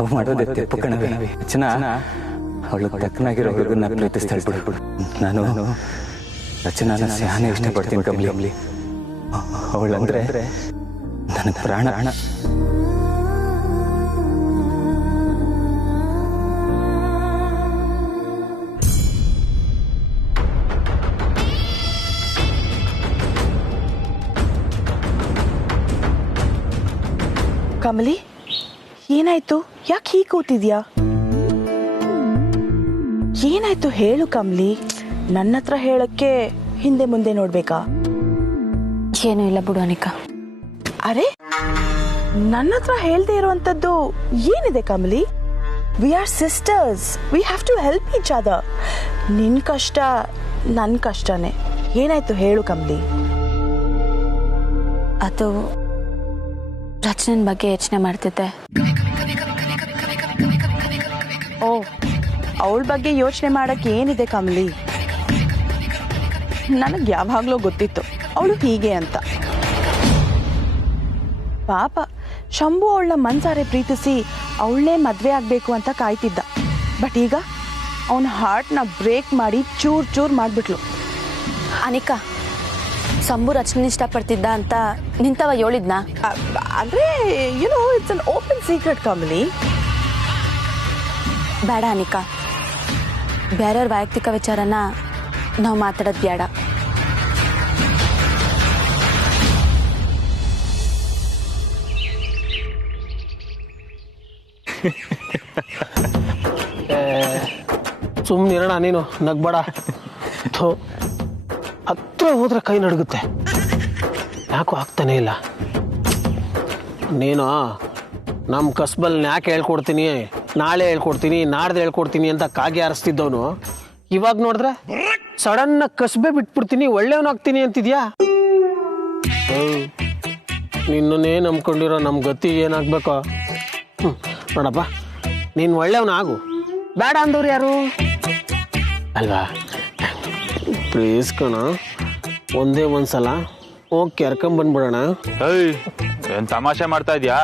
Love ಮಾಡೋದೇ ತಪ್ಪು ಕಣವೆ. ರಚನಾ ಅವಳು ತಕ್ಕನಾಗಿರೋ ಹುಡುಗನ ಪ್ರೀತಿಸ್ತಾಳೆ ಬಿಡು. ನಾನು ರಚನಾನ ಸ್ಯಾನೆ ಇಷ್ಟಪಡ್ತೀನಿ ಕಮಲಿ. ಅವಳಂದ್ರೆ ನನ್ನ ಪ್ರಾಣ. ಕಮಲಿ, ಏನಾಯ್ತು? ಯಾಕೆ ಹೀಗೆ ಕೂತಿದ್ಯಾ? ಏನಾಯ್ತು ಹೇಳು ಕಮಲಿ. ನನ್ನ ಹತ್ರ ಹೇಳಕ್ಕೆ ಹಿಂದೆ ಮುಂದೆ ನೋಡ್ಬೇಕಾ? ಏನೂ ಇಲ್ಲ ಬಿಡು ಅನಿಕಾ. ಅರೆ, ನನ್ನ ಹತ್ರ ಹೇಳ್ದೆ ಇರುವಂತದ್ದು ಏನಿದೆ Kamali? We are sisters, we have to help each other. ನಿನ್ ಕಷ್ಟ ನನ್ನ ಕಷ್ಟನೇ. ಏನಾಯ್ತು ಹೇಳು ಕಮಲಿ. ಅದು ರಚನನ್ ಬಗ್ಗೆ ಯೋಚನೆ ಮಾಡ್ತಿದ್ದೆ. ಓ, ಅವಳ ಬಗ್ಗೆ ಯೋಚನೆ ಮಾಡಕ್ಕೆ ಏನಿದೆ ಕಮಲಿ? ನನಗೆ ಯಾವಾಗಲೂ ಗೊತ್ತಿತ್ತು ಅವಳು ಹೀಗೆ ಅಂತ. ಪಾಪ ಶಂಭು ಅವಳನ್ನ ಮನ್ಸಾರೆ ಪ್ರೀತಿಸಿ ಅವಳನ್ನೇ ಮದುವೆ ಆಗಬೇಕು ಅಂತ ಕಾಯ್ತಿದ್ದ. ಬಟ್ ಈಗ ಅವನ ಹಾರ್ಟ್ನ ಬ್ರೇಕ್ ಮಾಡಿ ಚೂರ್ ಚೂರ್ ಮಾಡಿಬಿಟ್ಲು. ಅನಿಕಾ, ಶಂಭು ರಚನೆ ಇಷ್ಟಪಡ್ತಿದ್ದ ಅಂತ ನಿಂತವ ಹೇಳಿದ್ನಾ? ಅಂದ್ರೆ it's an open secret Kamali. ಬೇಡ ಅನಿಕಾ, ಬೇರೆಯವ್ರ ವೈಯಕ್ತಿಕ ವಿಚಾರನ ನಾವು ಮಾತಾಡೋದು ಬೇಡ. ಸುಮ್ಮನಿರೋಣ ನೀನು, ನಗ್ಬೇಡ. ಹತ್ರ ಹೋದ್ರೆ ಕೈ ನಡುಗುತ್ತೆ, ಯಾಕೋ ಆಗ್ತಾನೆ ಇಲ್ಲ. ನೀನು ನಮ್ಮ ಕಸ್ಬಲ್ಲಿ ಯಾಕೆ ಹೇಳ್ಕೊಡ್ತೀನಿ, ನಾಳೆ ಹೇಳ್ಕೊಡ್ತೀನಿ, ನಾಡ್ದು ಹೇಳ್ಕೊಡ್ತೀನಿ ಅಂತ ಕಾಗೆ ಆರಿಸ್ತಿದ್ದವನು ಇವಾಗ ನೋಡಿದ್ರೆ ಸಡನ್ನ ಕಸ್ಬೆ ಬಿಟ್ಬಿಡ್ತೀನಿ, ಒಳ್ಳೆಯವನಾಗ್ತೀನಿ ಅಂತಿದ್ಯಾ? ನಿನ್ನೇ ನಂಬ್ಕೊಂಡಿರೋ ನಮ್ಮ ಗತಿ ಏನಾಗ್ಬೇಕೋ. ನೋಡಪ್ಪ, ನೀನು ಒಳ್ಳೆಯವನಾಗು, ಬೇಡ ಅಂದವ್ರು ಯಾರು ಅಲ್ವಾ? ಪ್ಲೀಸ್ ಕಣ, ಒಂದೇ ಒಂದ್ಸಲ ಹೋಗಿ ಕೆರ್ಕೊಂಬಂದ್ಬಿಡೋಣ. ಏನ್ ತಮಾಷೆ ಮಾಡ್ತಾ ಇದ್ಯಾ?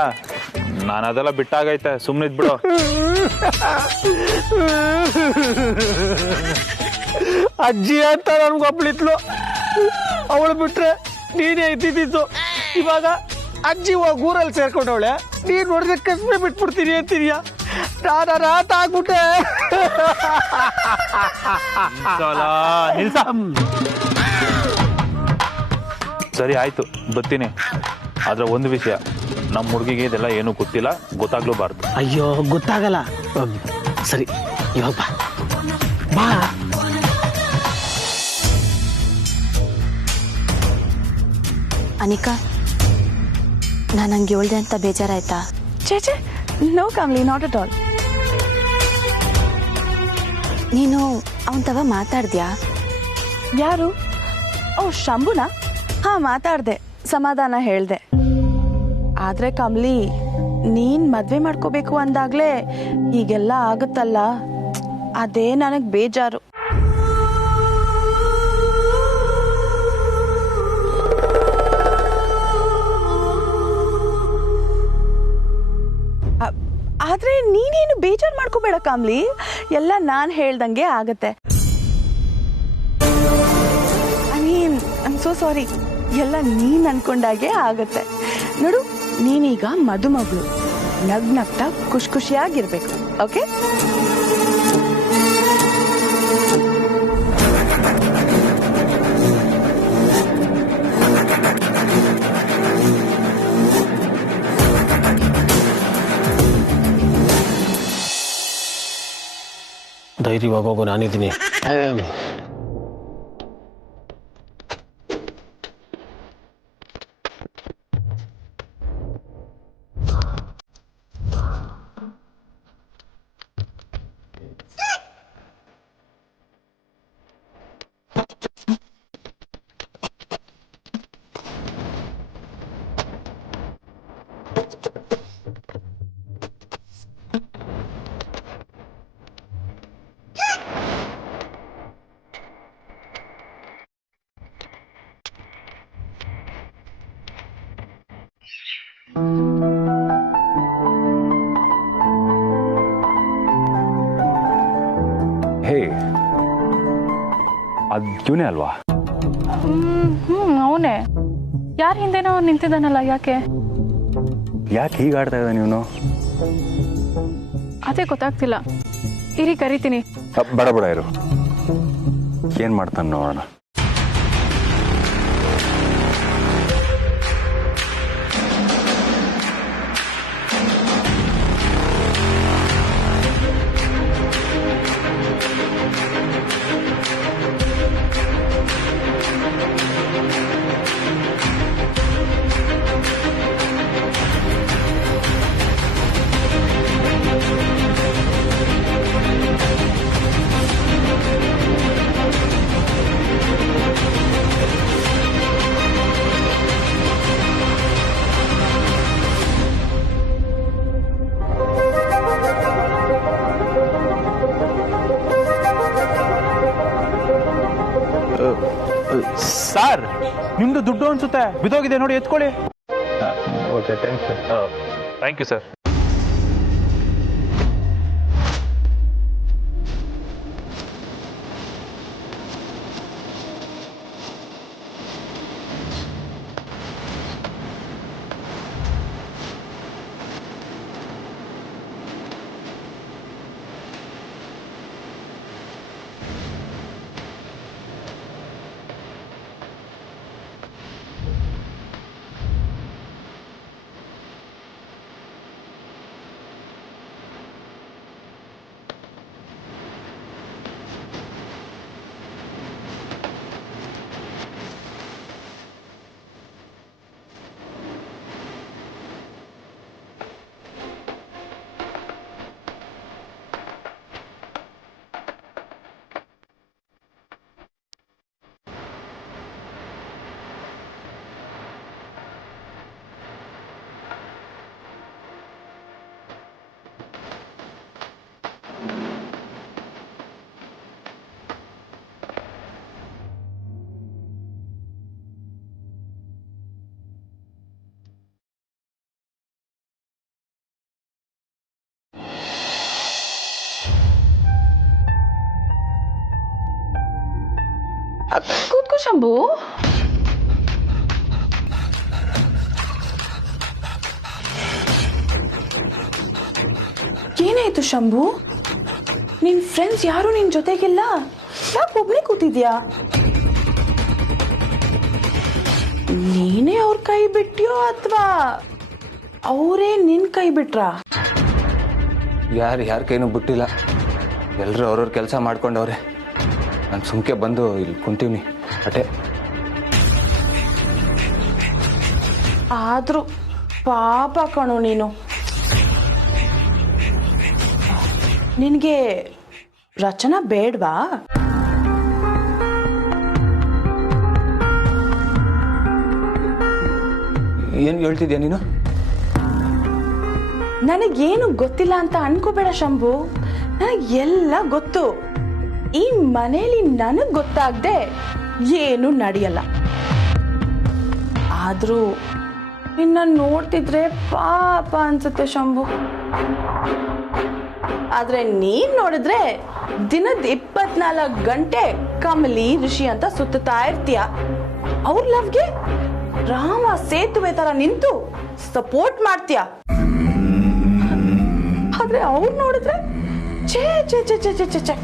ನಾನು ಅದೆಲ್ಲ ಬಿಟ್ಟಾಗೈತೆ, ಸುಮ್ಮನಿದ್ ಬಿಡು. ಅಜ್ಜಿ ಅಂತ ನನ್ಗೊಬ್ಳಿತ್ಲು, ಅವಳು ಬಿಟ್ರೆ ನೀನೇ ಇದ್ದಿದ್ದು. ಇವಾಗ ಅಜ್ಜಿ ಹೋಗಿ ಊರಲ್ಲಿ ಸೇರ್ಕೊಂಡವಳೆ, ನೀನ್ ನೋಡಿದ್ರೆ ಕಸ್ಬೆ ಬಿಟ್ಬಿಡ್ತೀನಿ ಅಂತಿದ್ಯಾ? ನಾನು ರಾತ ಆಗ್ಬಿಟ್ಟೆ. ಸರಿ ಆಯ್ತು, ಬರ್ತೀನಿ. ಆದ್ರೆ ಒಂದು ವಿಷಯ, ನಮ್ಮ ಹುಡುಗಿಗೆ ಇದೆಲ್ಲ ಏನೂ ಗೊತ್ತಿಲ್ಲ, ಗೊತ್ತಾಗ್ಲೂಬಾರ್ದು. ಅಯ್ಯೋ, ಗೊತ್ತಾಗಲ್ಲ. ಸರಿ, ಇವಾಗ ಬಾ ಬಾ. ಅನಿಕಾ, ನಾನು ಹಂಗೆ ಹೇಳ್ದೆ ಅಂತ ಬೇಜಾರಾಯ್ತಾ? ಚೇಚೆ, no Kamali, not at all. ನೀನು ಅವನ ತವ ಮಾತಾಡ್ದ್ಯಾ? ಯಾರು? ಓ, ಶಂಭುನಾ? ಹಾ, ಮಾತಾಡ್ದೆ, ಸಮಾಧಾನ ಹೇಳ್ದೆ. ಆದ್ರೆ ಕಮಲಿ, ನೀನ್ ಮದ್ವೆ ಮಾಡ್ಕೋಬೇಕು ಅಂದಾಗ್ಲೇ ಹೀಗೆಲ್ಲ ಆಗುತ್ತಲ್ಲ, ಅದೇ ನನಗ್ ಬೇಜಾರು. ಆದ್ರೆ ನೀನೇನು ಬೇಜಾರು ಮಾಡ್ಕೋಬೇಡ ಕಮಲಿ, ಎಲ್ಲ ನಾನ್ ಹೇಳ್ದಂಗೆ ಆಗತ್ತೆ. ಐ ಸೋ ಸಾರಿ, ಎಲ್ಲ ನೀನ್ ಅನ್ಕೊಂಡಾಗೆ ಆಗತ್ತೆ. ನೋಡು, ನೀನೀಗ ಮದುಮಗಳು, ನಗ್ನಗ್ತಾ ಖುಷಿ ಖುಷಿಯಾಗಿರ್ಬೇಕು. ಓಕೆ? ಧೈರ್ಯವಾಗಿ ಹೋಗು, ನಾನಿದ್ದೀನಿ. ಹೇ, ಅದು ಇವನೇ ಅಲ್ವಾ? ಅವನೇ. ಯಾರ ಹಿಂದೆನೋ ನಿಂತಿದ್ದಾನಲ್ಲ, ಯಾಕೆ ಹೀಗೆ ಆಡ್ತಾ ಇದ್ದ ನೀನು? ಅದೇ ಗೊತ್ತಾಗ್ತಿಲ್ಲ. ಇರಿ ಕರಿತೀನಿ. ಬಡ ಇರು, ಏನು ಮಾಡ್ತಾನೆ ನೋಡೋಣ. ಸರ್, ನಿಮ್ದು ದುಡ್ಡು ಅನ್ಸುತ್ತೆ, ಬಿದ್ದೋಗಿದೆ ನೋಡಿ, ಎತ್ಕೊಳ್ಳಿ. Okay, thank you sir. ಕೂತ್ಕೋ ಶಂಭು. ಏನಾಯ್ತು ಶಂಭು? ನಿನ್ ಫ್ರೆಂಡ್ಸ್ ಯಾರು ನಿನ್ ಜೊತೆಗಿಲ್ಲ? ಯಾಕೆ ಒಬ್ನೇ ಕೂತಿದ್ಯಾ? ನೀನೇ ಅವ್ರ ಕೈ ಬಿಟ್ಯೋ ಅಥವಾ ಅವರೇ ನಿನ್ ಕೈ ಬಿಟ್ರಾ? ಯಾರ ಕೈನೂ ಬಿಟ್ಟಿಲ್ಲ. ಎಲ್ಲರೂ ಅವ್ರವ್ರ ಕೆಲಸ ಮಾಡ್ಕೊಂಡವ್ರೆ. ನಾನು ಸುಮ್ಕೆ ಬಂದು ಇಲ್ಲಿ ಕುಂತೀವ್ನಿ ಅಟೆ. ಆದ್ರೂ ಪಾಪ ಕಣೋ ನೀನು. ನಿನಗೆ ರಚನಾ ಬೇಡ್ವಾ? ಏನು ಹೇಳ್ತಿದ್ಯಾ ನೀನು? ನನಗೇನು ಗೊತ್ತಿಲ್ಲ ಅಂತ ಅನ್ಕೋಬೇಡ ಶಂಭು. ನನಗೆಲ್ಲ ಗೊತ್ತು. ಈ ಮನೇಲಿ ನನಗ್ ಗೊತ್ತಾಗ್ದೆ ಏನು ನಡೆಯಲ್ಲ. ಆದ್ರೂ ನಿನ್ನ ನೋಡ್ತಿದ್ರೆ ಪಾಪ ಅನ್ಸುತ್ತೆ ಶಂಭು. ಆದ್ರೆ ನೀನ್ ನೋಡಿದ್ರೆ ದಿನದ 24 ಗಂಟೆ ಕಮಲಿ ಋಷಿ ಅಂತ ಸುತ್ತಾ ಇರ್ತೀಯ. ಅವ್ರ ಲವ್ಗೆ ರಾಮ ಸೇತುವೆ ತರ ನಿಂತು ಸಪೋರ್ಟ್ ಮಾಡ್ತೀಯ. ಆದ್ರೆ ಅವ್ರು ನೋಡಿದ್ರೆ ಛೇ ಛೇ ಛೇ ಛೇ ಛೇ ಛೇ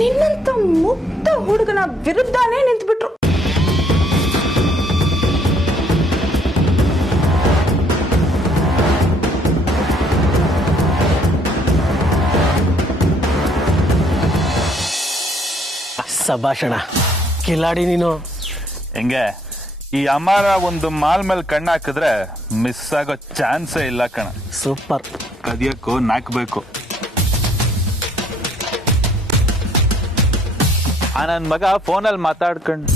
ನಿನ್ನಂತ ಮುಗ್ಧ ಹುಡುಗನ ವಿರುದ್ಧನೇ ನಿಂತ್ಬಿಟ್ರು. ಸಭಾಷಣ ಕಿಲಾಡಿ ನೀನು. ಹೆಂಗೆ ಈ ಅಮರ ಒಂದು ಮಾಲ್ ಮೇಲೆ ಕಣ್ಣು ಹಾಕಿದ್ರೆ ಮಿಸ್ ಆಗೋ ಚಾನ್ಸೇ ಇಲ್ಲ ಕಣ. ಸೂಪರ್. ಕದಿಯಕ್ಕೂ ನಾಕ್ಬೇಕು. ನನ್ನ ಮಗ ಫೋನಲ್ಲಿ ಮಾತಾಡ್ಕೊಂಡು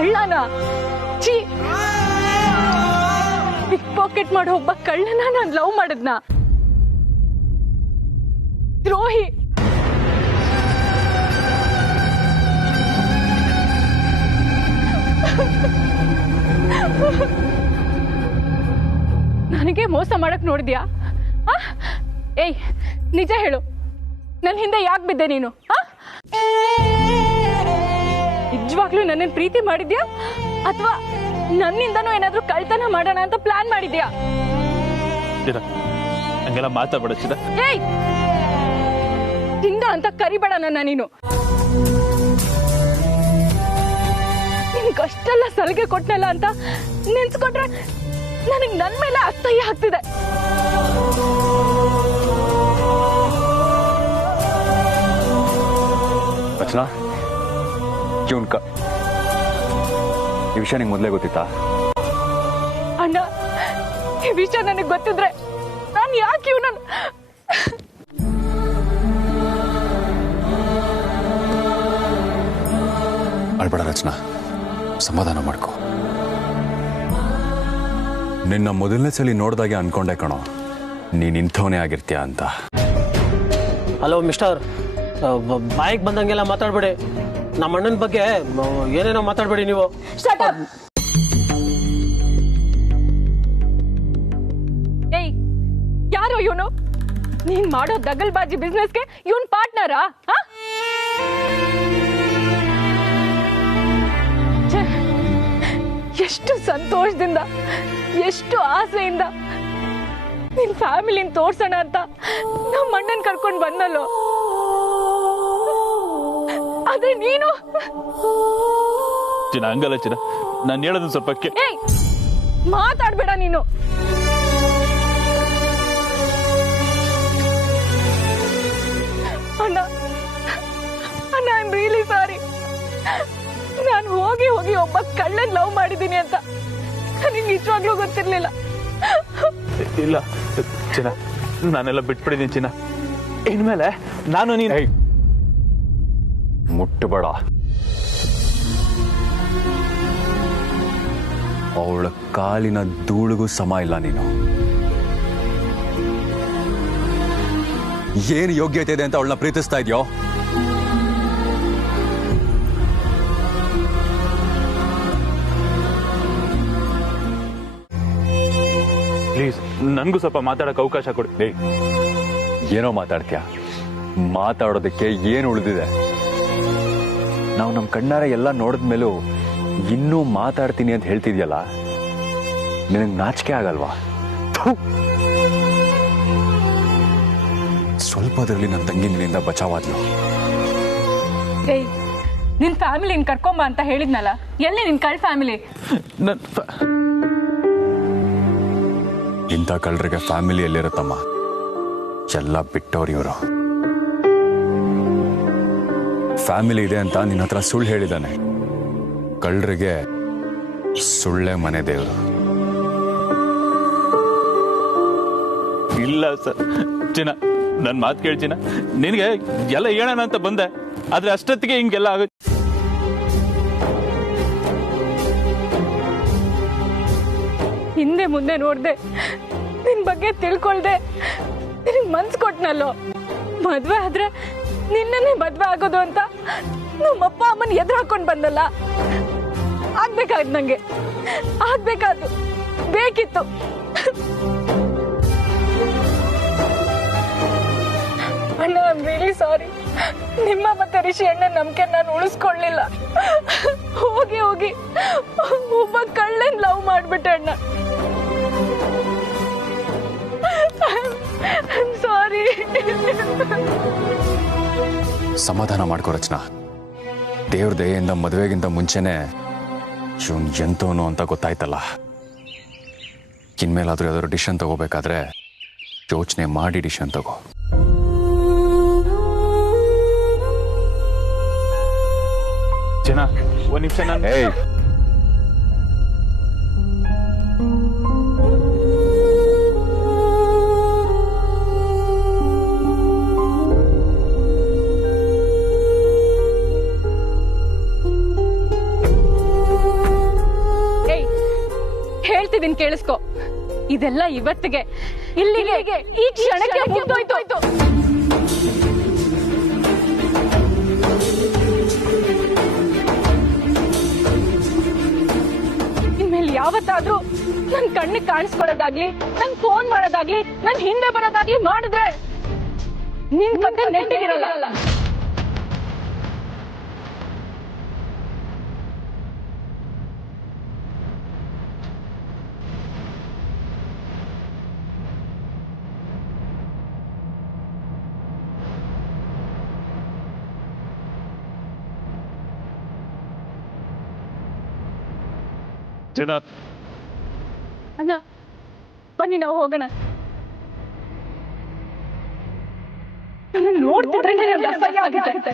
ಕಳ್ಳನ ಛೀ, ಪಿಕ್ ಪಾಕೆಟ್ ಮಾಡೋ ಒಬ್ಬ ಕಳ್ಳನ ನಾನು ಲವ್ ಮಾಡದ್ನ? ದ್ರೋಹಿ. ನನಗೆ ಮೋಸ ಮಾಡಕ್ ನೋಡಿದ್ಯಾ? ಏಯ್, ನಿಜ ಹೇಳು, ನನ್ನ ಹಿಂದೆ ಯಾಕೆ ಬಿದ್ದೆ ನೀನು? ನಿಜವಾಗ್ಲೂ ನನ್ನನ್ನು ಪ್ರೀತಿ ಮಾಡಿದ್ಯಾ ಅಥವಾ ನನ್ನಿಂದನೂ ಏನಾದ್ರೂ ಕಳ್ತನ ಮಾಡೋಣ ಅಂತ ಪ್ಲಾನ್ ಮಾಡಿದ್ಯಾ? ಹಂಗೆಲ್ಲ ಮಾತಾಡ್ಬೇಡ ಚಿನ್ನ. ಏಯ್, ಚಿನ್ನ ಅಂತ ಕರಿಬೇಡ ನನ್ನ ನೀನು. ನಿನ್ಗಷ್ಟೆಲ್ಲ ಸಲಿಗೆ ಕೊಟ್ನಲ್ಲ ಅಂತ ನೆನ್ಸ್ಕೊಟ್ರೆ ನನಗೆ ನನ್ ಮೇಲೆ ಅಸಹ್ಯ ಆಗ್ತಿದೆ. ರಚನಾ, ಈ ವಿಷಯ ನಿಂಗೆ ಮೊದಲೇ ಗೊತ್ತಿತ್ತಾ? ಅಣ್ಣ, ಈ ವಿಷಯ ನನಗೆ ಗೊತ್ತಿದ್ರೆ ನಾನು ಯಾಕೆ ಇವನನ್ನ... ಅಳ್ಬೇಡ ರಚನಾ, ಸಮಾಧಾನ ಮಾಡ್ಕೊ. ನಿನ್ನ ಮೊದಲನೇ ಸಲ ನೋಡ್ದಾಗೆ ಅನ್ಕೊಂಡೆ ಕಣೋ ನೀನ್ ಇಂಥವನೇ ಆಗಿರ್ತೀಯ ಅಂತ. ಹಲೋ ಮಿಸ್ಟರ್, ಬಾಯಿಗೆ ಬಂದಂಗೆಲ್ಲ ಮಾತಾಡ್ಬೇಡಿ. ನಮ್ಮ ಅಣ್ಣನ ಬಗ್ಗೆ ಏನೇನೋ ಮಾತಾಡ್ಬೇಡಿ ನೀವು. ಏಯ್, ಯಾರೋ ಇವನು? ನೀನ್ ಮಾಡೋ ದಗಲ್ಬಾಜಿ ಬಿಸ್ನೆಸ್ಗೆ ಇವನ್ ಪಾರ್ಟ್ನರಾ? ಎಷ್ಟು ಸಂತೋಷದಿಂದ, ಎಷ್ಟು ಆಸೆಯಿಂದ ನಿನ್ ಫ್ಯಾಮಿಲಿನ ತೋರ್ಸೋಣ ಅಂತ ನಮ್ಮ ಅಣ್ಣನ್ ಕರ್ಕೊಂಡ್ ಬಂದಲ್ಲೋ, ಆದ್ರೆ ನೀನು... ಚಿನ್ನ, ಹಂಗಲ್ಲ ಚಿನ್ನ, ನಾನು ಹೇಳೋದು ಸ್ವಲ್ಪ ಏಯ್, ಮಾತಾಡ್ಬೇಡ ನೀನು. ಅಣ್ಣ, ಐ ಆಮ್ ರಿಯಲಿ ಸಾರಿ. ನಾನು ಹೋಗಿ ಹೋಗಿ ಒಬ್ಬ ಕಳ್ಳನ್ ಲವ್ ಮಾಡಿದ್ದೀನಿ ಅಂತ ನನಗೆ ನಿಜವಾಗ್ಲೂ ಗೊತ್ತಿರ್ಲಿಲ್ಲ. ಇಲ್ಲ ಚಿನ್ನ, ನಾನೆಲ್ಲ ಬಿಟ್ಬಿಟ್ಟಿದ್ದೀನಿ ಚಿನ್ನ. ಇನ್ಮೇಲೆ ನಾನು ನೀನು ಮುಟ್ಟಬೇಡ. ಅವಳ ಕಾಲಿನ ಧೂಳಿಗೂ ಸಮ ಇಲ್ಲ ನೀನು. ಏನು ಯೋಗ್ಯತೆ ಇದೆ ಅಂತ ಅವಳನ್ನ ಪ್ರೀತಿಸ್ತಾ ಇದೆಯೋ? ಪ್ಲೀಸ್, ನನಗೂ ಸ್ವಲ್ಪ ಮಾತಾಡಕ್ಕೆ ಅವಕಾಶ ಕೊಡಿ. ಏನೋ ಮಾತಾಡ್ತೀಯ? ಮಾತಾಡೋದಕ್ಕೆ ಏನು ಉಳಿದಿದೆ? ನಾವು ನಮ್ಮ ಕಣ್ಣಾರೆ ಎಲ್ಲ ನೋಡಿದ್ಮೇಲೂ ಇನ್ನೂ ಮಾತಾಡ್ತೀನಿ ಅಂತ ಹೇಳ್ತಿದ್ಯಲ್ಲ, ನಿನಗೆ ನಾಚಿಕೆ ಆಗಲ್ವಾ? ಸ್ವಲ್ಪದರಲ್ಲಿ ನನ್ನ ತಂಗಿ ನಿನ್ನಿಂದ ಬಚಾವಾದ್ಲು. ಏಯ್, ನಿನ್ ಫ್ಯಾಮಿಲಿನ ಕರ್ಕೊಂಬ ಅಂತ ಹೇಳಿದ್ನಲ್ಲ, ಎಲ್ಲಿ ನಿನ್ ಕಳ್ ಫ್ಯಾಮಿಲಿ? ಇಂಥ ಕಳ್ಳರಿಗೆ ಫ್ಯಾಮಿಲಿ ಎಲ್ಲಿರುತ್ತಮ್ಮ? ಎಲ್ಲ ಬಿಟ್ಟವ್ರು ಇವರು. ಫ್ಯಾಮಿಲಿ ಇದೆ ಅಂತ ನಿನ್ನ ಹತ್ರ ಸುಳ್ಳು ಹೇಳಿದಾನೆ. ಕಳ್ಳರಿಗೆ ಸುಳ್ಳೆ ಮನೆ ದೇವರು. ಇಲ್ಲ ಸರ್ ಚಿನ್ನ, ನನ್ನ ಮಾತು ಕೇಳ್ಚಿನ, ನಿನಗೆ ಎಲ್ಲ ಹೇಳೋಣ ಅಂತ ಬಂದೆ, ಆದ್ರೆ ಅಷ್ಟೊತ್ತಿಗೆ ಹಿಂಗೆಲ್ಲ ಆಗುತ್ತೆ. ಹಿಂದೆ ಮುಂದೆ ನೋಡ್ದೆ, ನಿನ್ ಬಗ್ಗೆ ತಿಳ್ಕೊಳ್ದೆ, ನಿನಗ್ ಮನ್ಸ್ ಕೊಟ್ನಲ್ಲೋ. ಮದ್ವೆ ಆದ್ರೆ ನಿನ್ನೇ ಮದ್ವೆ ಆಗೋದು ಅಂತ ನಮ್ಮಪ್ಪ ಅಮ್ಮನ ಎದುರು ಹಾಕೊಂಡ್ ಬಂದಲ್ಲ. ಆಗ್ಬೇಕಾದ್ ನಂಗೆ, ಆಗ್ಬೇಕಾದ್ದು, ಬೇಕಿತ್ತು. ಅಣ್ಣ, ಐ ಆಮ್ ರಿಯಲಿ ಸಾರಿ. ನಿಮ್ಮ ಮತ್ತೆ ರಿಷಿ ಅಣ್ಣ ನಂಬಿಕೆ ನಾನು ಉಳಿಸ್ಕೊಳ್ಳಿಲ್ಲ. ಹೋಗಿ ಹೋಗಿ ಒಬ್ಬ ಕಳ್ಳನ್ ಲವ್ ಮಾಡ್ಬಿಟ್ಟೆ ಅಣ್ಣ. ಸಾರಿ. ಸಮಾಧಾನ ಮಾಡ್ಕೋ ರಚನಾ. ದೇವ್ರ ದಯೆಯಿಂದ ಮದುವೆಗಿಂತ ಮುಂಚೆನೆ ಇವನ್ ಎಂತವನು ಅಂತ ಗೊತ್ತಾಯ್ತಲ್ಲ. ಇನ್ಮೇಲಾದ್ರೂ ಯಾವ್ದಾದ್ರು ಡಿಸಿಷನ್ ತಗೋಬೇಕಾದ್ರೆ ಯೋಚನೆ ಮಾಡಿ ಡಿಸಿಷನ್ ತಗೋ. ಚಿನ್ನ, ಒಂದ್ ನಿಮಿಷ. ನಾನು ಕೇಳಿಸ್ಕೊ, ಇದೆಲ್ಲ ಇವತ್ತಿಗೆ, ಇಲ್ಲಿಗೆ, ಈ ಕ್ಷಣಕ್ಕೆ ಮುಗ್ದೋಯ್ತು. ಇನ್ಮೇಲೆ ಯಾವತ್ತಾದ್ರೂ ನನ್ ಕಣ್ಣಿಗೆ ಕಾಣಿಸ್ಕೊಳ್ಳೋದಾಗ್ಲಿ, ನನ್ ಫೋನ್ ಮಾಡೋದಾಗ್ಲಿ, ನನ್ ಹಿಂದೆ ಬರೋದಾಗ್ಲಿ ಮಾಡಿದ್ರೆ ನಿನ್ ಕತೆ ನೆಟ್ಟಿಗಿರಲ್ಲ. ಅಣ್ಣ ಬನ್ನಿ ನಾವು ಹೋಗೋಣ. ನೋಡ್ತಿದ್ರೆ ಅಸಹ್ಯ ಆಗುತ್ತೆ.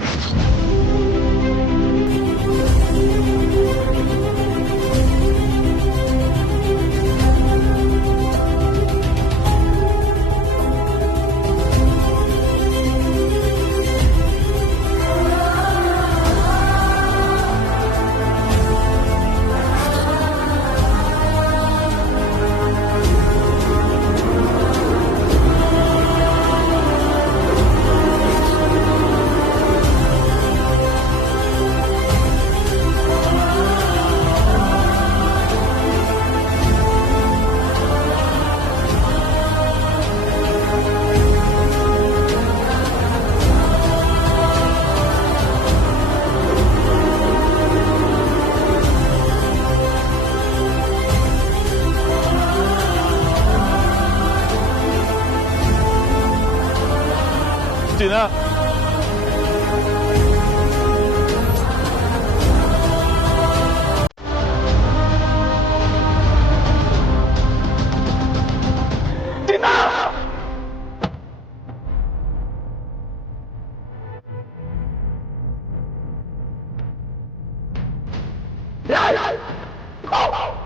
ಜಿನಾ, Yeah.